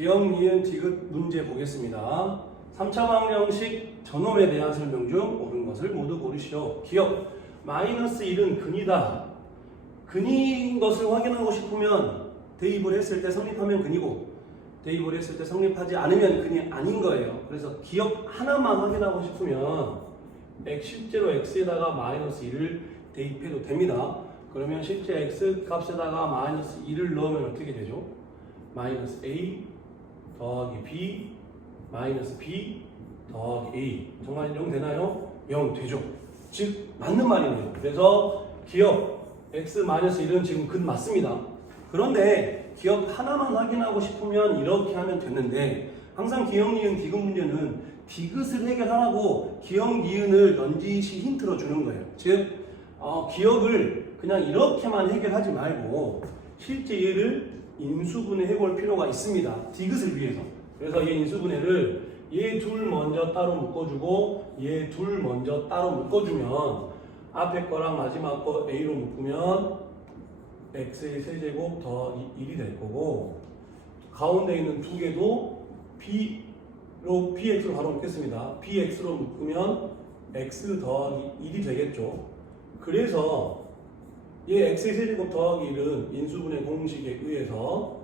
기억, 니은, 디귿 문제 보겠습니다. 3차 방정식 전홈에 대한 설명 중 옳은 것을 모두 고르시오. 기억, 마이너스 1은 근이다. 근인 것을 확인하고 싶으면 대입을 했을 때 성립하면 근이고 대입을 했을 때 성립하지 않으면 근이 아닌 거예요. 그래서 기억 하나만 확인하고 싶으면 x 실제로 x에다가 마이너스 1을 대입해도 됩니다. 그러면 실제 x 값에다가 마이너스 1을 넣으면 어떻게 되죠? 마이너스 a 더하기 b 마이너스 b 더하기 a 정말 0 되나요? 0 되죠. 즉 맞는 말이네요. 그래서 기억 x 마이너스 1은 지금 근 맞습니다. 그런데 기억 하나만 확인하고 싶으면 이렇게 하면 됐는데 항상 기억 니은 디귿 문제는 디귿을 해결하라고 기억 니은을 넌지시 힌트로 주는 거예요. 즉 어, 기억을 그냥 이렇게만 해결하지 말고 실제 얘를 인수분해 해볼 필요가 있습니다. 디귿을 위해서. 그래서 얘 인수분해를 얘 둘 먼저 따로 묶어주고 얘 둘 먼저 따로 묶어주면 앞에 거랑 마지막 거 A로 묶으면 X의 세제곱 더하기 1이 될 거고 가운데 있는 두 개도 B로 BX로 바로 묶겠습니다. BX로 묶으면 X 더하기 1이 되겠죠. 그래서 얘 x의 세제곱 더하기 1은 인수분해 공식에 의해서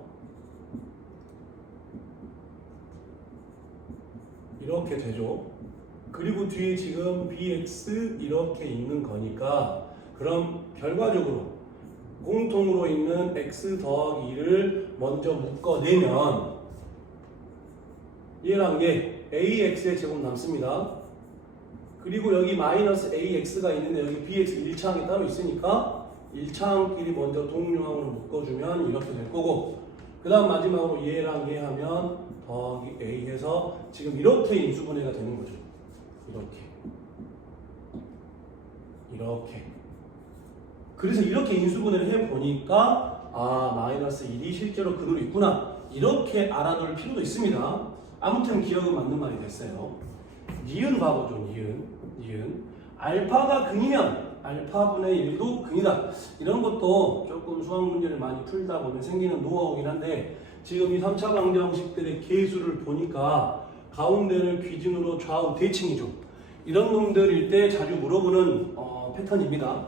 이렇게 되죠. 그리고 뒤에 지금 bx 이렇게 있는 거니까 그럼 결과적으로 공통으로 있는 x 더하기 2를 먼저 묶어내면 얘랑 얘 ax의 제곱 남습니다. 그리고 여기 마이너스 ax가 있는데 여기 bx 1차항이 따로 있으니까 1차항끼리 먼저 동류항으로 묶어주면 이렇게 될 거고 그 다음 마지막으로 얘랑 얘 하면 더하기 a 해서 지금 이렇게 인수분해가 되는 거죠. 이렇게. 이렇게. 그래서 이렇게 인수분해를 해보니까 아 마이너스 1이 실제로 근으로 있구나. 이렇게 알아둘 필요도 있습니다. 아무튼 기억은 맞는 말이 됐어요. 니은 봐보죠 니은. 니은. 알파가 근이면 알파분의 1도 근이다. 이런 것도 조금 수학 문제를 많이 풀다 보면 생기는 노하우긴 한데 지금 이 3차 방정식들의 개수를 보니까 가운데를 기준으로 좌우 대칭이죠 이런 놈들일 때 자주 물어보는 어, 패턴입니다.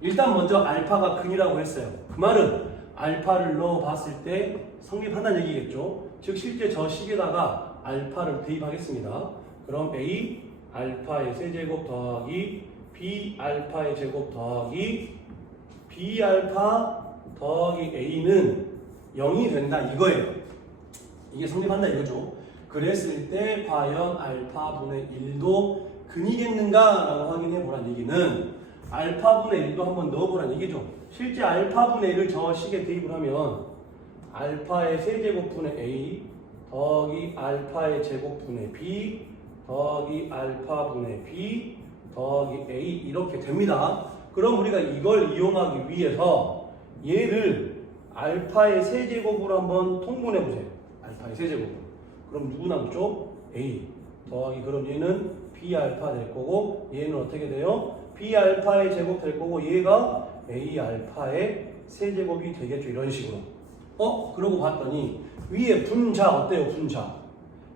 일단 먼저 알파가 근이라고 했어요. 그 말은 알파를 넣어봤을 때 성립한다는 얘기겠죠. 즉 실제 저 식에다가 알파를 대입하겠습니다. 그럼 A 알파의 세제곱 더하기 B 알파의 제곱 더하기 B 알파 더하기 A는 0이 된다 이거예요. 이게 성립한다 이거죠. 그랬을 때 과연 알파분의 1도 근이겠는가 라고 확인해 보란 얘기는 알파분의 1도 한번 넣어보란 얘기죠. 실제 알파분의 1을 저 식에 대입을 하면 알파의 세제곱분의 A 더하기 알파의 제곱분의 B 더하기 알파분의 B 더하기 A 이렇게 됩니다. 그럼 우리가 이걸 이용하기 위해서 얘를 알파의 세제곱으로 한번 통분해 보세요. 알파의 세제곱. 그럼 누구 남죠? A 더하기 그럼 얘는 B 알파 될 거고 얘는 어떻게 돼요? B 알파의 제곱 될 거고 얘가 A 알파의 세제곱이 되겠죠. 이런 식으로. 어? 그러고 봤더니 위에 분자 어때요? 분자.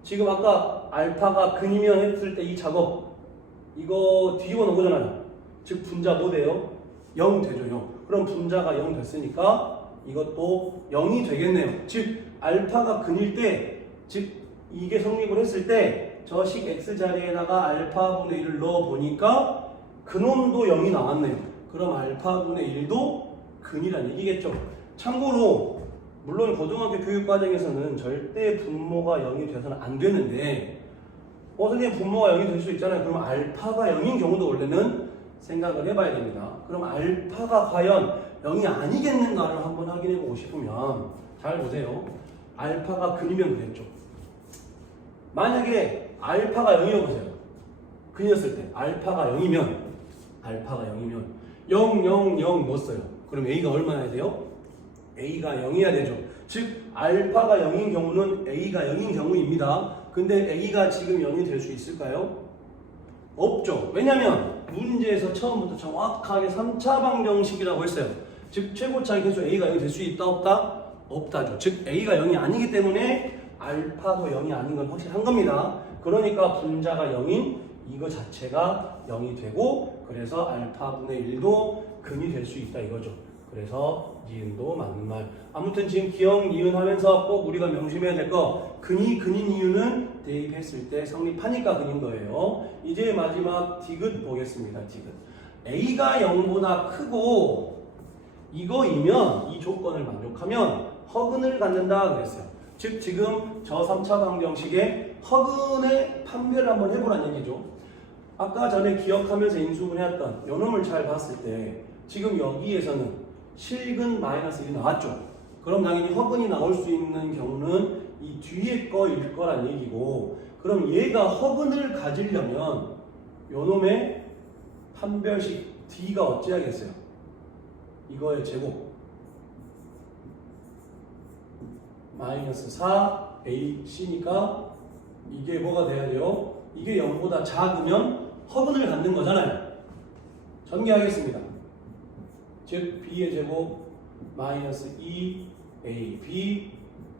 지금 아까 알파가 근이면 했을 때 이 작업 이거 뒤집어 놓은 거잖아요. 즉 분자 뭐 돼요? 0 되죠 0. 그럼 분자가 0 됐으니까 이것도 0이 되겠네요. 즉 알파가 근일 때 즉 이게 성립을 했을 때 저 식 x 자리에다가 알파분의 1을 넣어 보니까 근원도 0이 나왔네요. 그럼 알파분의 1도 근이란 얘기겠죠. 참고로 물론 고등학교 교육 과정에서는 절대 분모가 0이 돼서는 안 되는데 어 선생님 분모가 0이 될 수 있잖아요. 그럼 알파가 0인 경우도 원래는 생각을 해봐야 됩니다. 그럼 알파가 과연 0이 아니겠는가를 한번 확인해 보고 싶으면 잘 보세요. 알파가 근이면 됐죠. 만약에 알파가 0이어 보세요. 근이었을 때 알파가 0이면 알파가 0이면 0, 0, 0 넣었어요. 그럼 A가 얼마나 돼요? A가 0이어야 되죠. 즉 알파가 0인 경우는 A가 0인 경우입니다. 근데 A가 지금 0이 될 수 있을까요? 없죠. 왜냐면 문제에서 처음부터 정확하게 3차 방정식이라고 했어요. 즉 최고차의 개수 A가 0이 될 수 있다 없다? 없다죠. 즉 A가 0이 아니기 때문에 알파도 0이 아닌 건 확실한 겁니다. 그러니까 분자가 0인 이거 자체가 0이 되고 그래서 알파분의 1도 근이 될 수 있다 이거죠. 그래서 니은도 맞는 말. 아무튼 지금 기억 니은 하면서 꼭 우리가 명심해야 될 거 근이 근인 이유는 대입했을 때 성립하니까 근인 거예요. 이제 마지막 디귿 보겠습니다. 디귿. A가 0보다 크고 이거이면 이 조건을 만족하면 허근을 갖는다 그랬어요. 즉 지금 저 3차 방정식의 허근의 판별을 한번 해보라는 얘기죠. 아까 전에 기억하면서 인수분해했던 요 놈을 잘 봤을 때 지금 여기에서는 실근 마이너스 1이 나왔죠. 그럼 당연히 허근이 나올 수 있는 경우는 이 뒤에 거일 거란 얘기고 그럼 얘가 허근을 가지려면 요 놈의 판별식 D가 어찌하겠어요? 이거의 제곱 마이너스 4 AC니까 이게 뭐가 돼야 돼요? 이게 0보다 작으면 허분을 갖는 거잖아요. 전개하겠습니다. 즉 B의 제곱 마이너스 2AB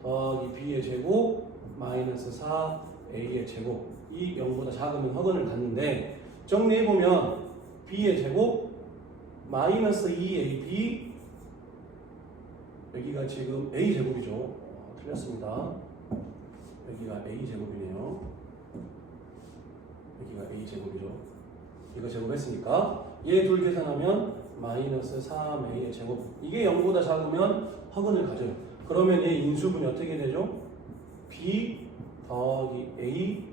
더하기 B의 제곱 마이너스 4A의 제곱 이 0보다 작으면 허근을 갖는데 정리해보면 B의 제곱 마이너스 2AB 여기가 지금 A 제곱이죠. 어, 틀렸습니다. 여기가 A 제곱이네요. 여기가 A 제곱이죠. 이거 제곱했으니까 얘 둘 계산하면 마이너스 3A의 제곱 이게 0보다 작으면 허근을 가져요. 그러면 얘 인수분이 어떻게 되죠? B 더하기 A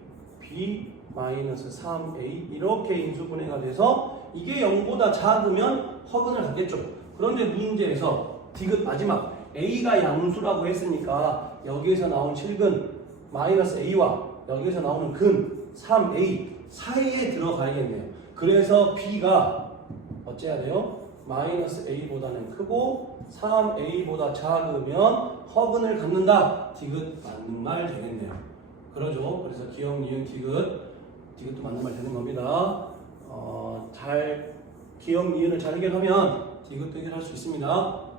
B 마이너스 3A 이렇게 인수분해가 돼서 이게 0보다 작으면 허근을 갖겠죠. 그런데 문제에서 디귿 마지막 A가 양수라고 했으니까 여기에서 나온 7근 마이너스 A와 여기에서 나오는 근 3A 사이에 들어가야겠네요. 그래서 B가 어째야 돼요? 마이너스 A보다는 크고 3A보다 작으면 허근을 갖는다. 디귿 맞는 말 되겠네요. 그러죠. 그래서 기억, 니은, 디귿 디귿도 맞는 말 되는 겁니다. 어, 잘 기억, 니은을 잘 해결하면 디귿도 해결할 수 있습니다.